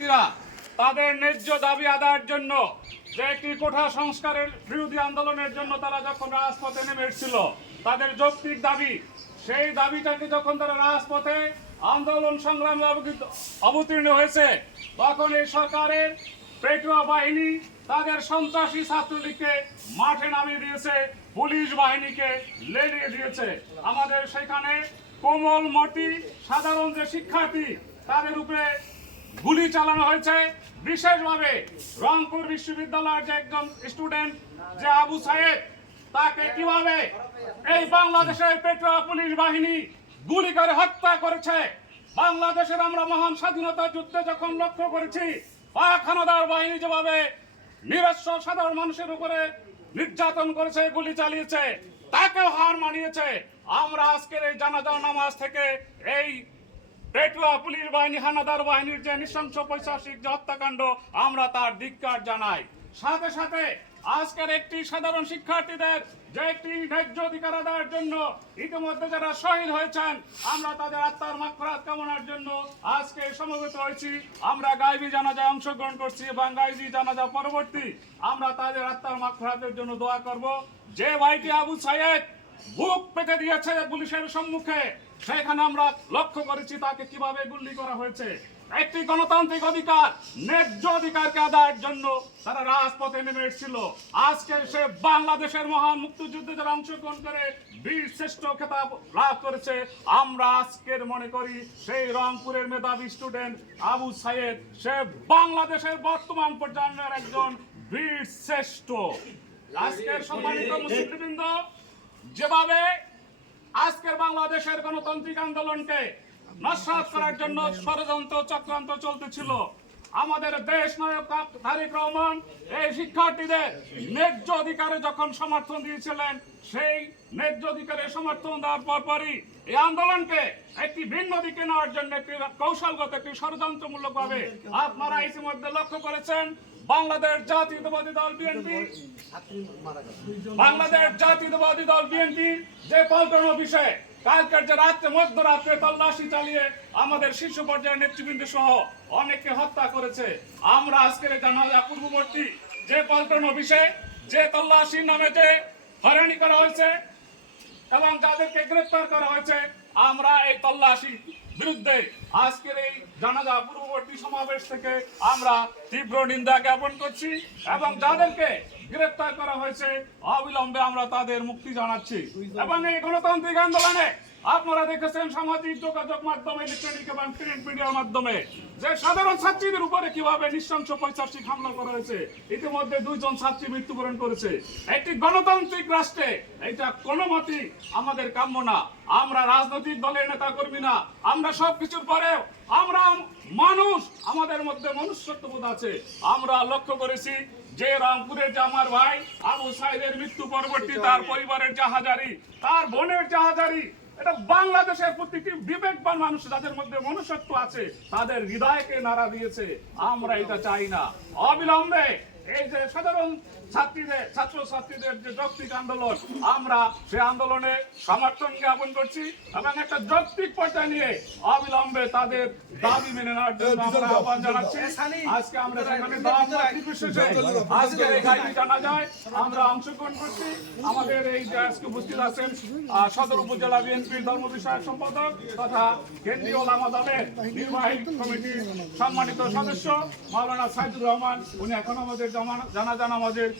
তাদের ন্যায্য দাবি আদায়ের জন্য যে একটি কোঠা সংস্কারের বিরোধী আন্দোলনের জন্য তারা যখন রাজপথে নেমে এসেছিল, তাদের যৌক্তিক দাবি, সেই দাবিটাকে যখন তারা রাজপথে আন্দোলন সংগ্রামে অবতীর্ণ হয়েছে, তখন এই সরকারের পেটুয়া বাহিনী তাদের সন্ত্রাসী ছাত্রলীগকে মাঠে নামিয়ে দিয়েছে, পুলিশ বাহিনীকে লেলিয়ে দিয়েছে। আমাদের সেখানে কোমল মতি সাধারণ যে শিক্ষার্থী, তাদের উপরে গুলি চালানো হয়েছে। বিশেষভাবে রংপুর বিশ্ববিদ্যালয়ের যে একজন স্টুডেন্ট যে আবু সাইদ, তাকে কিভাবে এই বাংলাদেশের পেট্রোল পুলিশ বাহিনী গুলি করে হত্যা করেছে। বাংলাদেশের আমরা মহান স্বাধীনতা যুদ্ধে যখন লক্ষ্য করেছি, পাক হানাদার বাহিনী যেভাবে নিরস্ত্র সাধারণ মানুষের উপরে নির্যাতন করেছে, গুলি চালিয়েছে, তাকেও হার মানিয়েছে। আমরা আজকের এই জানাজা নামাজ থেকে এই পেটুয়া পুলিশ বাহিনী হানাদার বাহিনীর যে নৃশংস পৈশাচিক যে হত্যাকাণ্ড, আমরা তার ধিক্কার জানাই। সাথে সাথে আজকের একটি সাধারণ শিক্ষার্থীদের যে একটি ন্যায্য অধিকার আদায়ের জন্য ইতিমধ্যে যারা শহীদ হয়েছেন, আমরা তাদের আত্মার মাগফিরাত কামনার জন্য আজকে সমবেত হয়েছি। আমরা গায়বী জানাজায় অংশগ্রহণ করছি এবং গায়বী জানাজা পরবর্তী আমরা তাদের আত্মার মাগফিরাতের জন্য দোয়া করব। যে ভাইটি আবু সাইদ বুক পেতে দিয়েছে পুলিশের সম্মুখে, সেখানে আমরা লক্ষ্য করেছি তাকে কিভাবে গুলি করা হয়েছে। একটি গণতান্ত্রিক অধিকার, ন্যায্য অধিকারকে আদায়ের জন্য তারা রাজপথে নেমে এসেছিল। আজকে সে বাংলাদেশের মহান মুক্তিযুদ্ধে যারা অংশগ্রহণ করে বীর শ্রেষ্ঠ খেতাব লাভ করেছে। আমরা আজকের মনে করি সেই রংপুরের মেধাবী স্টুডেন্ট আবু সাইদ, সে বাংলাদেশের বর্তমান পর্যায়ের একজন বীর শ্রেষ্ঠ। আজকের সম্মানিত মুসলিমবৃন্দ, যেভাবে আজকের বাংলাদেশের গণতান্ত্রিক আন্দোলনকে নস্যাৎ করার জন্য ষড়যন্ত্র চক্রান্ত চলতেছিল, আমাদের দেশ নায়ক তারেক রহমান এই শিক্ষার্থীদের ন্যায্য অধিকারে যখন সমর্থন দিয়েছিলেন, সেই ন্যায্য অধিকারে সমর্থন দেওয়ার পরপরই এই আন্দোলনকে একটি ভিন্ন দিকে নেওয়ার জন্য একটি কৌশলগত, একটি ষড়যন্ত্রমূলক ভাবে আপনারা ইতিমধ্যে লক্ষ্য করেছেন। বাংলাদেশ জাতীয়তাবাদী দল বিএনপি যে পল্টন অফিসে কালকের যে রাত্রে মধ্যরাত্রে তল্লাশি চালিয়ে আমাদের শীর্ষ পর্যায়ের নেতৃবৃন্দ সহ অনেককে হত্যা করেছে। আমরা আজকের জানাজা পূর্ববর্তী যে পল্টন অফিসে যে তল্লাশির নামে যে হয়রানি করা হয়েছে এবং যাদেরকে গ্রেফতার করা হয়েছে, আমরা এই তল্লাশি বিরুদ্ধে আজকের এই জানাজা পূর্ববর্তী সমাবেশ থেকে আমরা তীব্র নিন্দা জ্ঞাপন করছি এবং যাদেরকে গ্রেফতার করা হয়েছে অবিলম্বে আমরা তাদের মুক্তি জানাচ্ছি। এবং এই গণতান্ত্রিক আন্দোলনে আপনারা দেখেছেন সামাজিক যোগাযোগ মাধ্যমে, ইলেকট্রনিক এবং প্রিন্ট মিডিয়ার মাধ্যমে যে সাধারণ ছাত্রীদের উপরে কিভাবে নৃশংস পৈশাচিক হামলা করা হয়েছে। ইতিমধ্যে 2 জন ছাত্রী মৃত্যুবরণ করেছে। একটি গণতান্ত্রিক রাষ্ট্রে এটা কোনো মতেই আমাদের কাম্য না। আমরা রাজনৈতিক দলের নেতা কর্মী না, আমরা সবকিছুর পরেও আমরা মানুষ, আমাদের মধ্যে মনুষ্যত্ববোধ আছে। আমরা লক্ষ্য করেছি যে রংপুরের যে আমার ভাই আবু সাইদের মৃত্যু পরবর্তী তার পরিবারের জাহাজারি, তার বোনের জাহাজারি, এটা বাংলাদেশের প্রতিটি বিবেকবান মানুষ যাদের মধ্যে মনুষ্যত্ব আছে তাদের হৃদয়কে নাড়া দিয়েছে। আমরা এটা চাই না। অবিলম্বে এই যে সাধারণ ছাত্রছাত্রীদের যে যৌক্তিক আন্দোলন, আমরা সে আন্দোলনে সমর্থন জ্ঞাপন করছি এবং একটা যৌক্তিক পর্যায়ে নিয়ে অবিলম্বে তাদের দাবি মেনে নেওয়ার জন্য আমরা আহ্বান জানাচ্ছি। আজকে আমরা সেখানে আজকে এই গায়বী জানাজায় আমরা অংশগ্রহণ করছি। আমাদের এই আজকে উপস্থিত আছেন সদর উপজেলা বিএনপির ধর্ম বিষয়ক সম্পাদক তথা কেন্দ্রীয় ওলামা দলের নির্বাহী কমিটির সম্মানিত সদস্য মাওলানা সাইদুর রহমান। উনি এখন আমাদের জানাজা নামাজের